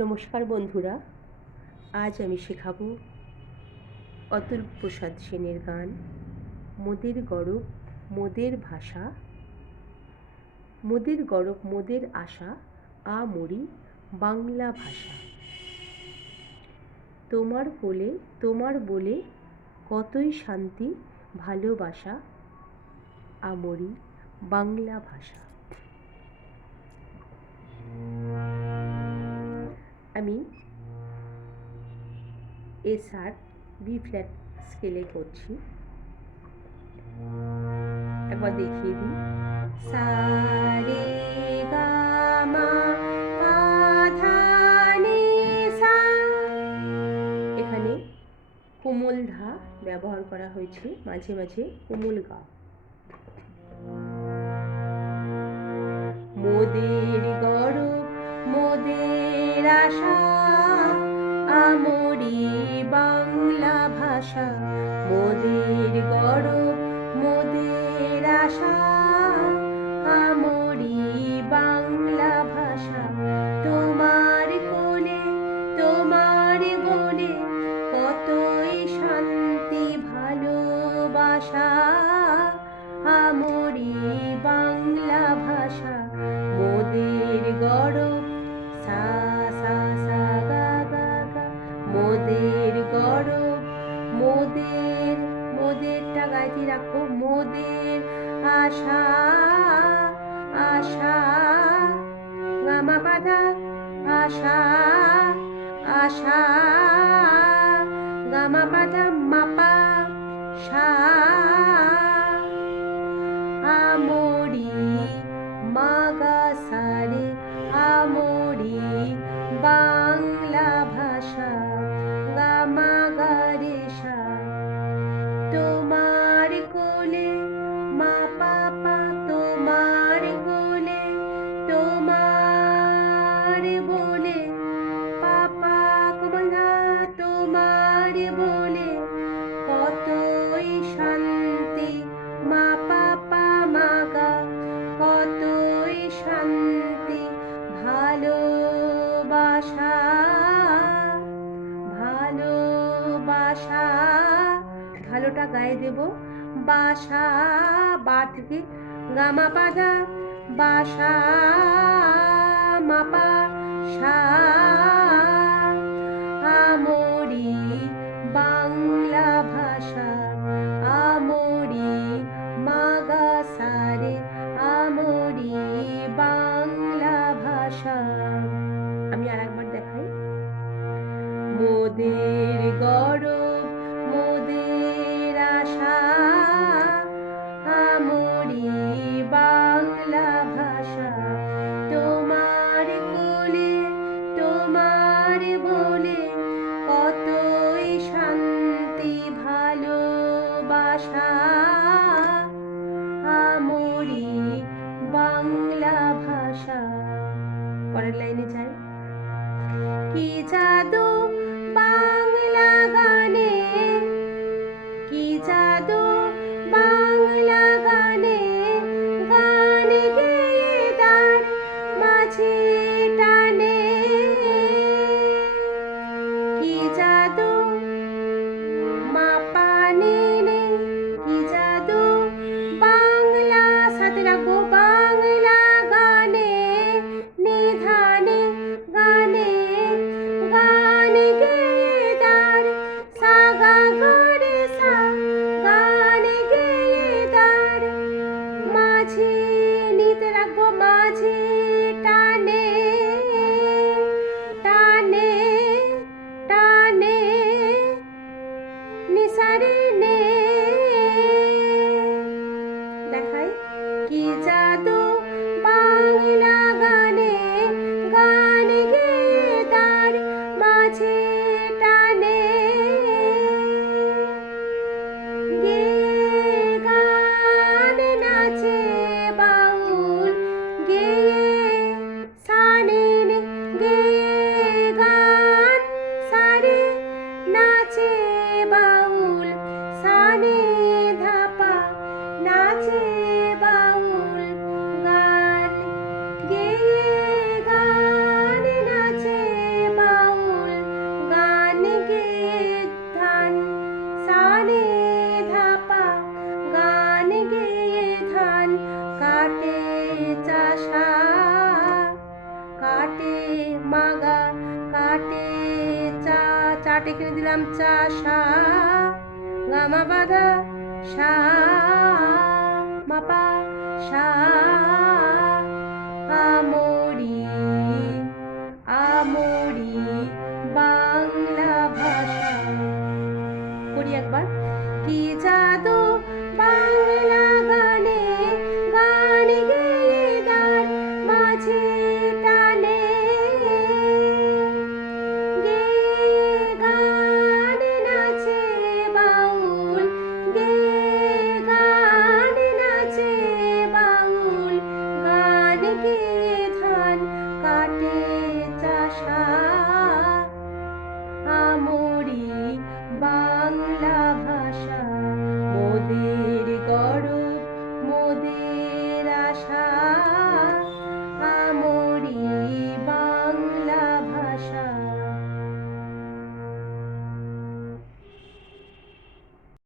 নমস্কার বন্ধুরা, আজ আমি শেখাবো অতুল প্রসাদ সেনের গান মোদের গরব মোদের ভাষা, মোদের গরব মোদের আশা, আমরি বাংলা ভাষা। তোমার কোলে তোমার বলে কতই শান্তি ভালোবাসা, আমরি বাংলা ভাষা। আমি এ শার্প বি ফ্ল্যাট স্কেলে করছি, একবার দেখিয়ে দিই। সা রে গা মা পা ধা নি সা। এখানে কোমল ধা ব্যবহার করা হয়েছে, মাঝে মাঝে কোমল গা। মোদের গরব মোদের আশা, আমরি বাংলা ভাষা। মোদের গরব মোদের আশা, আমরি বাংলা ভাষা। তোমার কোলে তোমার বলে কতই শান্তি ভালোবাসা, আমরি বাংলা ভাষা। মোদের গরব সা সা সা গা গা গা। মোদের গরব মোদের, মোদেরটা গাইতে রাখবো। মোদের আশা আশা, গামা পাধা আশা আশা, গামা পাধা মাপা সা। আমরি মাগা সারে, আমরি বাংলা ভাষা, গামা গা রে সা। তোমার কোলে মা পাপা, তোমার কোলে তোমার বলে পাপা কোমলধা, তোমার বলে কতই শান্তি মা পাপা মাগা, কতই শান্তি ভালোবাসা ভালোবাসা। ভালোটা গায়ে দেব। বাসা বা থেকে গামা পাধা, বাসা মাপা সা। আমরি বাংলা ভাষা, আমরি মাগা সারে, আমরি বাংলা ভাষা। আমি আর একবার দেখাই। মোদের গরব মোদের আশা, আমরি বাংলা ভাষা। তোমার কোলে তোমার বলে কতই শান্তি ভালোবাসা, আমরি বাংলা ভাষা। পরের লাইনে যাই। কি জাদু বাংলা গানে, কি জাদু বাংলা গানে, গান গেয়ে তার মাঝে টানে। কি জাদু মা পানে নে, কি জাদু বাংলা সাথে রাখবো, বাংলা গানে নিধানে গানে, গান গেয়ে কাটে মাগা কাটে চা, চাট এখানে দিলাম চা, সা গামা বাধা সা মাপা সা আমরি আমরি বাংলা ভাষা। করি একবার। কি জাদু বাংলা গানে, গান গেয়ে গান মাঝে টানে, গেয়ে গান নাচে বাউল, গেয়ে গান নাচে বাউল, গান গেয়ে ধান কাটে চাষা আমরি বাংলা ভাষা। মোদের গর্ব মোদের আশা।